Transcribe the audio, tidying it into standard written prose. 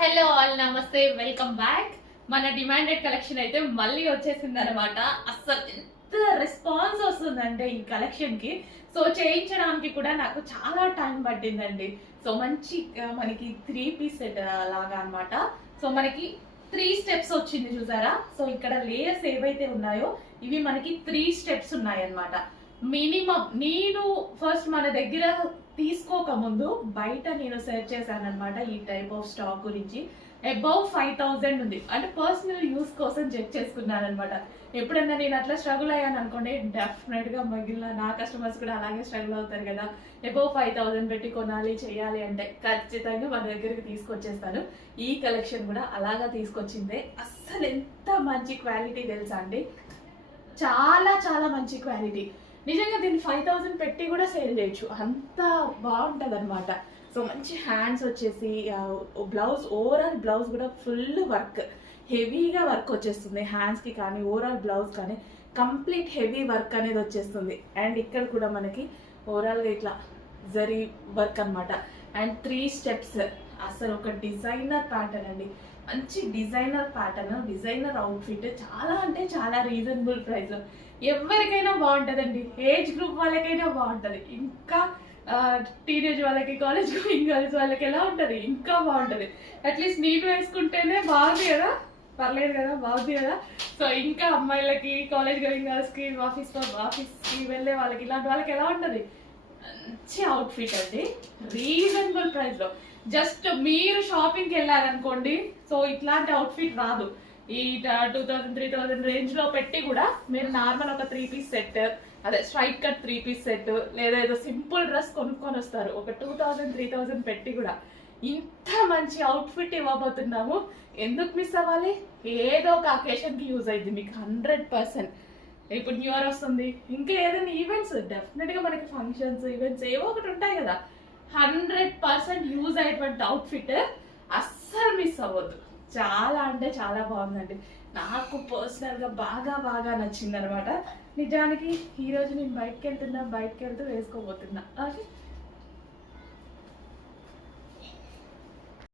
Hello all, నమస్తే, welcome back. మన demanded collection అయితే మళ్ళీ వచ్చేసింది అనమాట. అస్సలు ఎంత రెస్పాన్స్ వస్తుందంటే ఈ కలెక్షన్ కి. సో చేయించడానికి కూడా నాకు చాలా టైం పట్టిందండి. సో మంచి మనకి 3 పీస్ సెట్ లాగా అనమాట. సో మనకి 3 స్టెప్స్ వచ్చింది చూసారా. సో ఇక్కడ లేయర్స్ ఏవైతే ఉన్నాయో ఇవి మనకి 3 స్టెప్స్ ఉన్నాయి అనమాట. మినిమం నేను ఫస్ట్ మన దగ్గర తీసుకోక ముందు బయట నేను సెర్చ్ చేశాను అనమాట ఈ టైప్ ఆఫ్ స్టాక్ గురించి. అబౌవ్ 5000 ఉంది, అంటే పర్సనల్ యూస్ కోసం చెక్ చేసుకున్నాను అనమాట. ఎప్పుడన్నా నేను అట్లా స్ట్రగుల్ అయ్యాను అనుకోండి, డెఫినెట్ గా మిగిలిన నా కస్టమర్స్ కూడా అలాగే స్ట్రగుల్ అవుతారు కదా. అబౌవ్ 5000 పెట్టి కొనాలి చేయాలి అంటే ఖచ్చితంగా మన దగ్గరికి తీసుకొచ్చేస్తాను. ఈ కలెక్షన్ కూడా అలాగా తీసుకొచ్చిందే. అస్సలు ఎంత మంచి క్వాలిటీ తెలుసా అండి, చాలా చాలా మంచి క్వాలిటీ. నిజంగా దీన్ని 5000 పెట్టి కూడా సేల్ చేయొచ్చు, అంత బాగుంటుంది అనమాట. సో మంచి హ్యాండ్స్ వచ్చేసి బ్లౌజ్, ఓవరాల్ బ్లౌజ్ కూడా ఫుల్ వర్క్, హెవీగా వర్క్ వచ్చేస్తుంది. హ్యాండ్స్కి కానీ ఓవరాల్ బ్లౌజ్ కానీ కంప్లీట్ హెవీ వర్క్ అనేది వచ్చేస్తుంది. అండ్ ఇక్కడ కూడా మనకి ఓవరాల్గా ఇట్లా జరీ వర్క్ అనమాట. అండ్ 3 స్టెప్స్, అసలు ఒక డిజైనర్ ప్యాటర్న్ అండి. మంచి డిజైనర్ ప్యాటర్న్, డిజైనర్ అవుట్ఫిట్, చాలా అంటే చాలా రీజనబుల్ ప్రైస్. ఎవరికైనా బాగుంటుందండి, ఏజ్ గ్రూప్ వాళ్ళకైనా బాగుంటుంది. ఇంకా టీనేజ్ వాళ్ళకి, కాలేజ్ గోయింగ్ గర్ల్స్ వాళ్ళకి ఎలా ఉంటుంది, ఇంకా బాగుంటుంది. అట్లీస్ట్ నేను వేసుకుంటేనే బాగుంది కదా, పర్లేదు కదా, బాగుంది కదా. సో ఇంకా అమ్మాయిలకి, కాలేజ్ గోయింగ్ గర్ల్స్కి, ఆఫీస్కి వెళ్ళే వాళ్ళకి, ఇలాంటి వాళ్ళకి ఎలా ఉంటుంది, మంచి అవుట్ఫిట్ అండి. రీజనబుల్ ప్రైస్లో. జస్ట్ మీరు షాపింగ్కి వెళ్ళారనుకోండి, సో ఇట్లాంటి అవుట్ఫిట్ రాదు. ఈ 2000 3000 రేంజ్ లో పెట్టి కూడా మీరు నార్మల్ ఒక 3 పీస్ సెట్, అదే స్ట్రైట్ కట్ 3 పీస్ సెట్, లేదా ఏదో సింపుల్ డ్రెస్ కొనుక్కొని వస్తారు ఒక 2000 3000 పెట్టి కూడా. ఇంత మంచి అవుట్ఫిట్ ఇవ్వబోతున్నాము, ఎందుకు మిస్ అవ్వాలి? ఏదో ఒక అకేషన్ కి యూజ్ అయింది మీకు 100%. ఇప్పుడు న్యూ ఇయర్ వస్తుంది, ఇంకా ఏదైనా ఈవెంట్స్, డెఫినెట్ గా మనకి ఫంక్షన్స్, ఈవెంట్స్ ఏవో ఒకటి ఉంటాయి కదా. 100% యూజ్ అయ్యేటువంటి అవుట్ఫిట్, అస్సలు మిస్ అవ్వద్దు. చాలా అంటే చాలా బాగుందండి. నాకు పర్సనల్గా బాగా బాగా నచ్చింది అనమాట. నిజానికి ఈరోజు నేను బయటకు వెళ్తున్నా, బయటకు వెళ్తూ వేసుకోబోతున్నా.